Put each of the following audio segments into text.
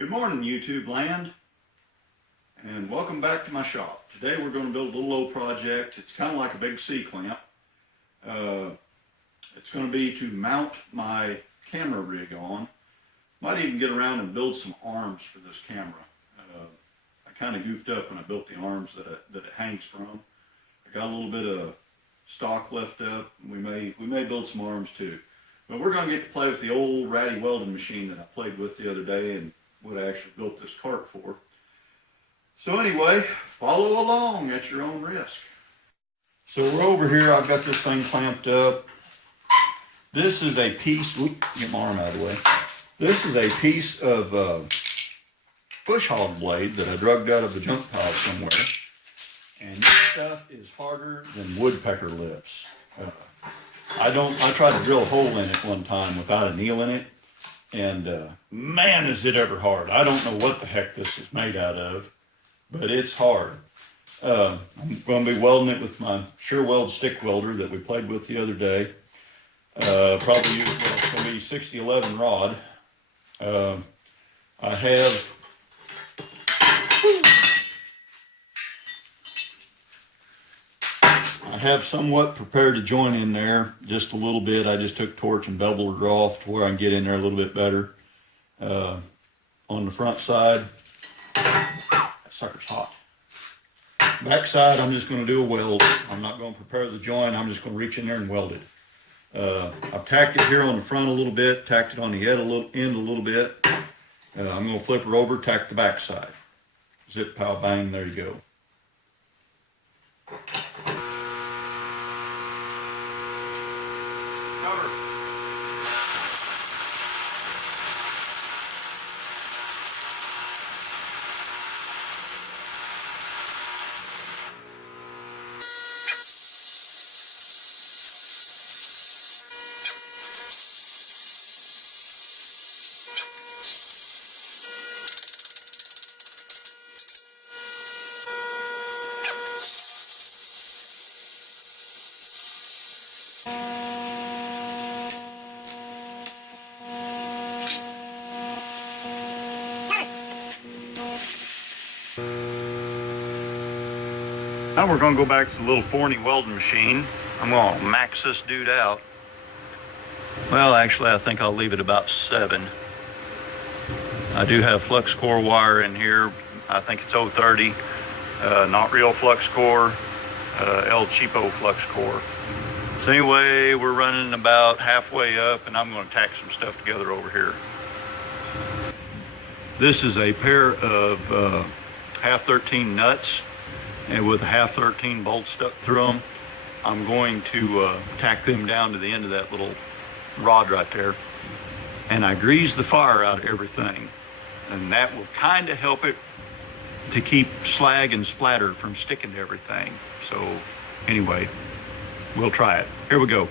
Good morning, YouTube land, and welcome back to my shop. Today we're going to build a little old project. It's kind of like a big C-clamp. It's going to be to mount my camera rig on. Might even get around and build some arms for this camera. I kind of goofed up when I built the arms that it hangs from. I got a little bit of stock left up. We may build some arms too. But we're going to get to play with the old ratty welding machine that I played with the other day and what I actually built this cart for. So anyway, follow along at your own risk. So we're over here. I've got this thing clamped up. This is a piece, get my arm out of the way. This is a piece of bush hog blade that I drugged out of the junk pile somewhere. And this stuff is harder than woodpecker lips. I tried to drill a hole in it one time without a nail in it. And man, is it ever hard. I don't know what the heck this is made out of, but it's hard. I'm going to be welding it with my Sureweld stick welder that we played with the other day. Probably it's going to be 6011 rod. I have somewhat prepared to join in there just a little bit. I just took torch and beveled her off to where I can get in there a little bit better. On the front side, that sucker's hot. Back side, I'm just going to do a weld. I'm not going to prepare the joint. I'm just going to reach in there and weld it. I've tacked it here on the front a little bit, tacked it on the end a little bit. I'm going to flip her over, tack the back side. Zip, pow, bang, there you go. Cover. Now we're going to go back to the little Forney welding machine. I'm going to max this dude out. Well, actually, I think I'll leave it about 7. I do have flux core wire in here. I think it's 030. Not real flux core, El Cheapo flux core. So anyway, we're running about halfway up, and I'm going to tack some stuff together over here. This is a pair of half 13 nuts, and with a half 13 bolts stuck through them. I'm going to tack them down to the end of that little rod right there. And I grease the fire out of everything. And that will kind of help it to keep slag and splatter from sticking to everything. So anyway, we'll try it. Here we go.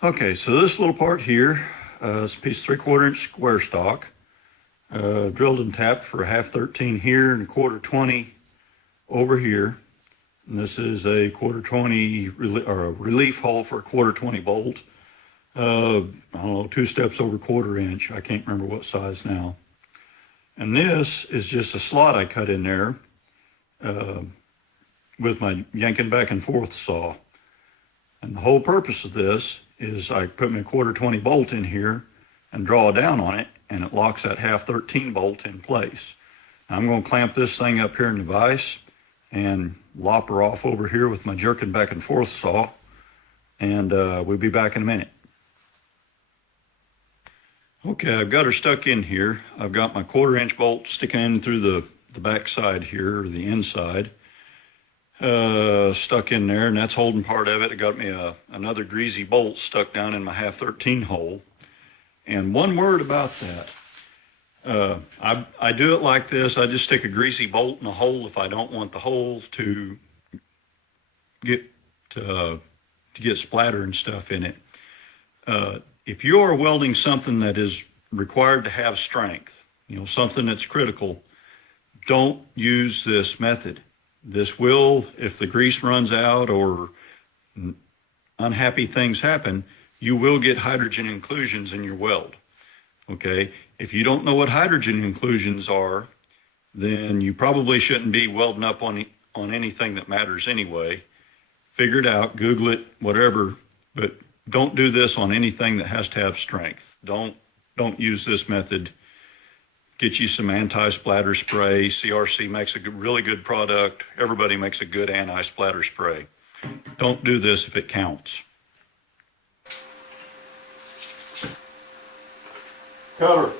Okay, so this little part here, it's a piece of 3/4 inch square stock, drilled and tapped for a half 13 here and a 1/4 20 over here. And this is a 1/4 20 or a relief hole for a 1/4 20 bolt. I don't know, 2 steps over 1/4 inch. I can't remember what size now. And this is just a slot I cut in there with my yanking back and forth saw. And the whole purpose of this is I put my 1/4 20 bolt in here and draw down on it, and it locks that half 13 bolt in place. I'm going to clamp this thing up here in the vise and lop her off over here with my jerking back and forth saw, and we'll be back in a minute. Okay, I've got her stuck in here. I've got my 1/4 bolt sticking in through the back side here, or the inside, stuck in there, and that's holding part of it. It got me another greasy bolt stuck down in my half 13 hole. And one word about that. I do it like this. I just stick a greasy bolt in a hole if I don't want the hole to get splatter and stuff in it. If you are welding something that is required to have strength, something that's critical, don't use this method. This will, if the grease runs out or unhappy things happen, you will get hydrogen inclusions in your weld. Okay, if you don't know what hydrogen inclusions are, then you probably shouldn't be welding up on anything that matters anyway. Figure it out, Google it, whatever, but don't do this on anything that has to have strength. Don't use this method. Get you some anti-splatter spray. CRC makes a really good product. Everybody makes a good anti-splatter spray. Don't do this if it counts. Cover.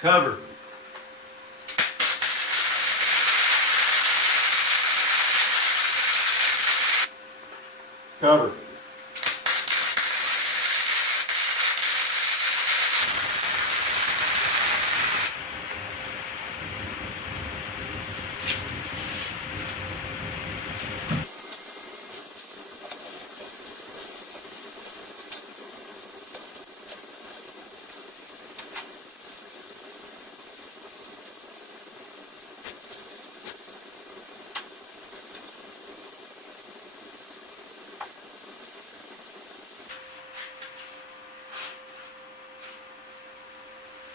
Cover. Cover.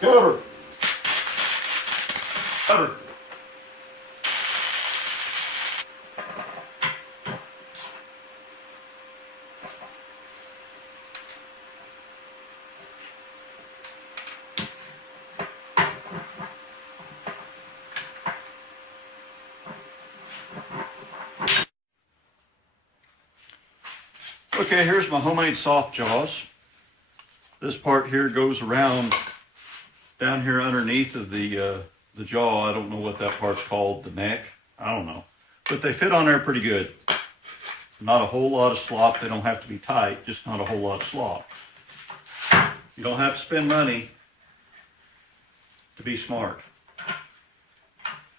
Cover. Cover. Okay, here's my homemade soft jaws. This part here goes around down here underneath of the jaw. I don't know what that part's called, the neck. I don't know. But they fit on there pretty good. Not a whole lot of slop. They don't have to be tight, just not a whole lot of slop. You don't have to spend money to be smart.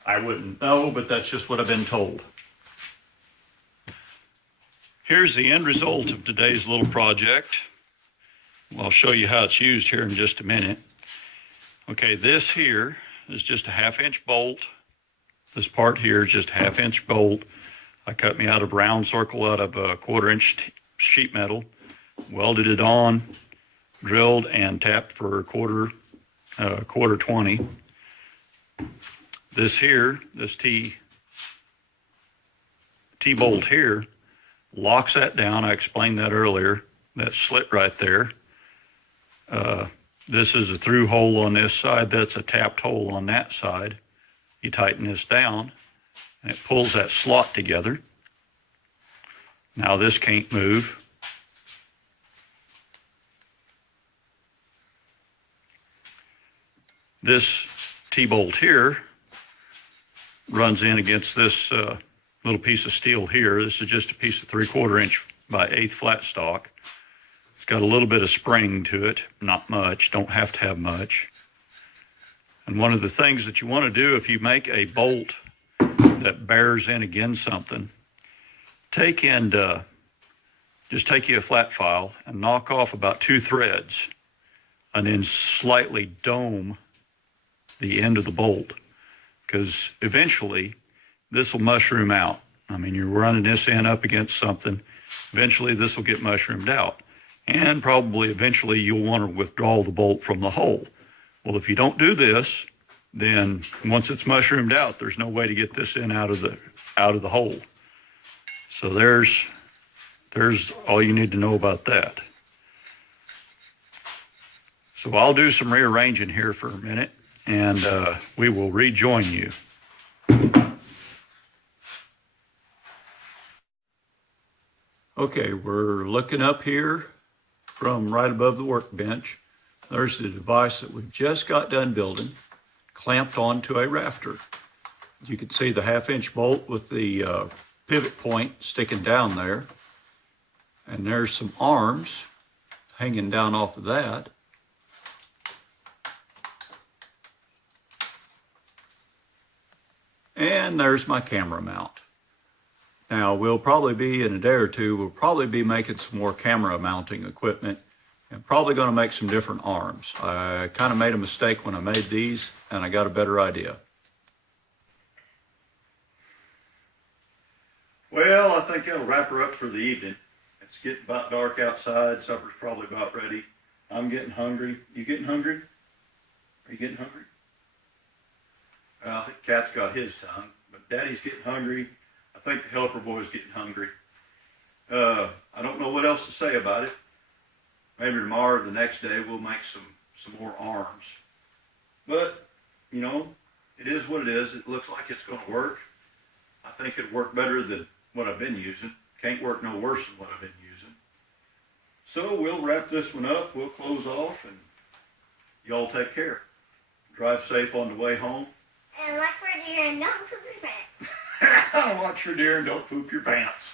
I wouldn't know, but that's just what I've been told. Here's the end result of today's little project. I'll show you how it's used here in just a minute. Okay, this here is just a 1/2 bolt. This part here is just a 1/2 bolt. I cut me out of round circle out of a 1/4 sheet metal, welded it on, drilled and tapped for quarter 20. This here, this T-bolt here, locks that down. I explained that earlier, that slit right there. This is a through hole on this side. That's a tapped hole on that side. You tighten this down and it pulls that slot together. Now this can't move. This T-bolt here runs in against this little piece of steel here. This is just a piece of 3/4 inch by 1/8 flat stock. It's got a little bit of spring to it, not much, don't have to have much. And one of the things that you want to do if you make a bolt that bears in against something, just take you a flat file and knock off about 2 threads and then slightly dome the end of the bolt, because eventually this will mushroom out. I mean, you're running this end up against something, eventually this will get mushroomed out. And probably eventually you'll want to withdraw the bolt from the hole. Well, if you don't do this, then once it's mushroomed out, there's no way to get this in out of the hole. So there's there's all you need to know about that. So I'll do some rearranging here for a minute, and we will rejoin you. Okay, we're looking up here from right above the workbench. There's the device that we've just got done building, clamped onto a rafter. You can see the 1/2-inch bolt with the pivot point sticking down there. And there's some arms hanging down off of that. And there's my camera mount. Now, we'll probably be, in a day or two, we'll probably be making some more camera mounting equipment and probably going to make some different arms. I kind of made a mistake when I made these, and I got a better idea. Well, I think that'll wrap her up for the evening. It's getting about dark outside. Supper's probably about ready. I'm getting hungry. You getting hungry? Are you getting hungry? Well, the cat's got his tongue, but Daddy's getting hungry. I think the helper boy's getting hungry. I don't know what else to say about it. Maybe tomorrow or the next day we'll make some more arms. But, you know, it is what it is. It looks like it's going to work. I think it'll work better than what I've been using. Can't work no worse than what I've been using. So we'll wrap this one up. We'll close off, and y'all take care. Drive safe on the way home. And watch for deer and don't poop your pants. Watch for deer and don't poop your pants.